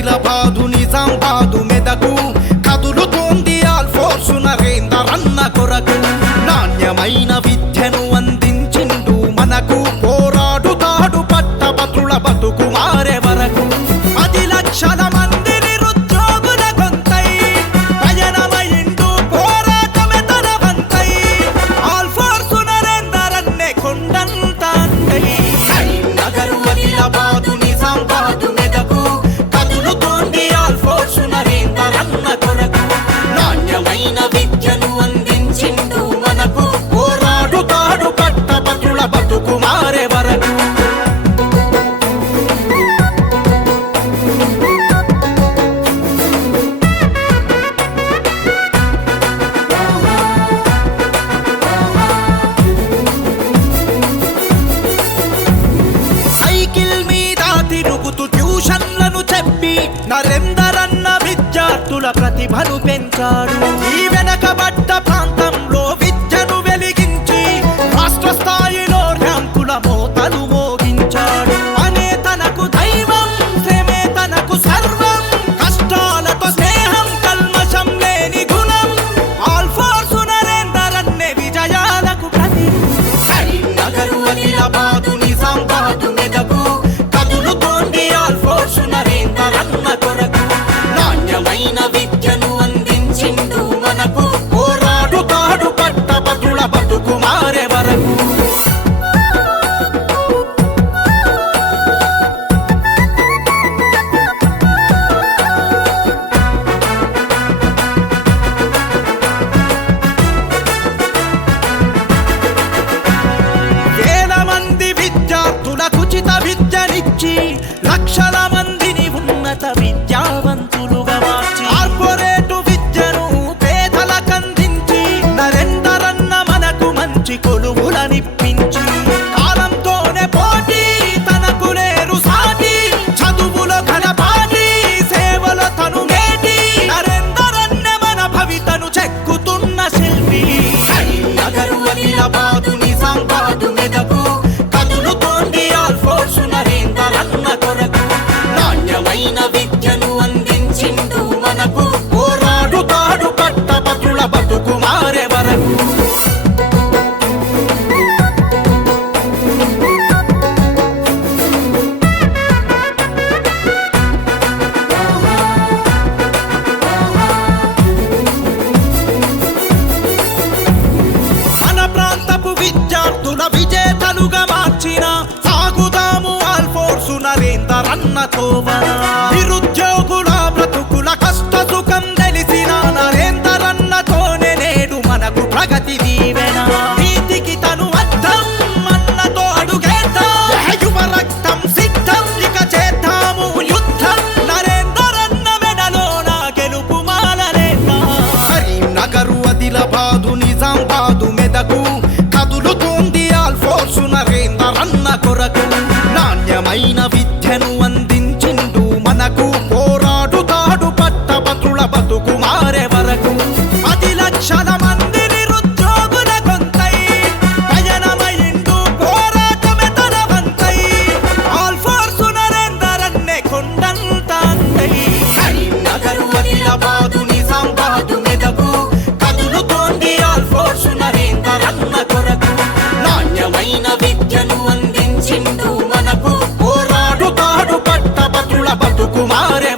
ఆదిలాబాదు నిజామాబాదు మెదకు కదులుతోంది all force నరేందరన్న కొరకు. నాణ్యమైన విద్యను అందించిండు మనకు, పోరాడుతాడు పట్టభద్రుల బతుకు మారే వరకు. 10 లక్షల మంది నిరుద్యోగుల గొంతై పయనమైండు పోరాటమే తన వంతై. ఆల్ ఫోర్సు నరేందరన్నే కొండంత అంతై. కరీంనగర్ ఆదిలాబాదు నిజామాబాదు మెదకు కదులుతోంది ఆల్ ఫోర్సు నరేందరన్న కొరకు. నాణ్యమైన విద్యను అందించిండు మనకు, పోరాడుతాడు పట్టభద్రుల బతుకు మారే వరకు. సైకిల్ మీద తిరుగుతూ ట్యూషన్లను చెప్పి నరేందరన్న విద్యార్థుల ప్రతిభను పెంచాడు. ఈ వెనకబడ్డ ప్రాంతంలో విద్యను వెలిగించి రాష్ట్ర స్థాయిలో ర్యాంకుల మోతలు మోగించాడు. అనే తనకు దైవం, శ్రమే తనకు సర్వం, కష్టాలతో స్నేహం కల్మషం లేని గుణం. ఆల్ ఫోర్సు నరేందరన్నే విజయాలకు ప్రతి. కరీంనగర్ ఆదిలాబాదు నిజామాబాదు మెదకు కదులుతోంది ఆల్ ఫోర్సు నరేందరన్న కొరకు. నాణ్యమైన విద్యను అందించిండు మనకు, పోరాడుతాడు పట్టభద్రుల బతుకు మారే వరకు. వేల మంది విద్యార్థులకు ఉచిత విద్యనిచ్చి లక్షల మందిని ఉన్నత విద్యావంతులుగా మార్చి కార్పొరేటు విద్యను పేదలకందించి నరేందరన్న మనకు మంచి కొలువులనిప్పించి కాలంతోనే పోటీ తనకు లేరు సాటి. చదువులో ఘనపాటి, సేవలో తను మేటి, నరేందరన్న మన భవితను చెక్కుతున్న శిల్పి. కరీంనగర్ ఆదిలాబాదు నిజామాబాదు మెదకు కదులుతోంది ఆల్ ఫోర్సు నరేందరన్న కొరకు. నాణ్యమైన విద్యను అందించిండు మనకు, పోరాడుతాడు పట్టభద్రుల బతుకు మారే వరకు. మన ప్రాంతపు విద్యార్థుల విజేతలుగా మార్చిన సాగుదాము ఆల్ ఫోర్సు నరేందరన్న తోవన. నిరుద్యోగుల బ్రతుకుల కష్ట సుఖం తెలిసిన నరేందరన్నతోనే నేడు మనకు ప్రగతి దీవెన. నీతికి తను అర్థం అన్నతో అడుగేద్దాం, యువ రక్తం సిద్ధం ఇక చేద్దాము యుద్ధం. నరేందరన్న మెడలోన గెలుపు మాలలేద్దాం. కరీంనగర్ ఆదిలాబాదు నిజామాబాదు మెదకు కదులుతోంది ఆల్ ఫోర్సు నరేందరన్న కొరకు. నాణ్యమైన విద్యను అందించిండు మనకు, పోరాడుతాడు పట్టభద్రుల బతుకు మారే వరకు. 10 లక్షల మంది నిరుద్యోగుల గొంతై పయనమైండు పోరాటమే తన వంతై. ఆల్ ఫోర్సు నరేందరన్నే కొండంత అంతై. కరీంనగర్ ఆదిలాబాదు నిజామాబాదు మెదకు కదులుతోంది ఆల్ ఫోర్సు నరేందరన్న కొరకు. నాణ్యమైన విద్యను అందించిండు మనకు, పోరాడుతాడు పట్టభద్రుల బతుకు మారే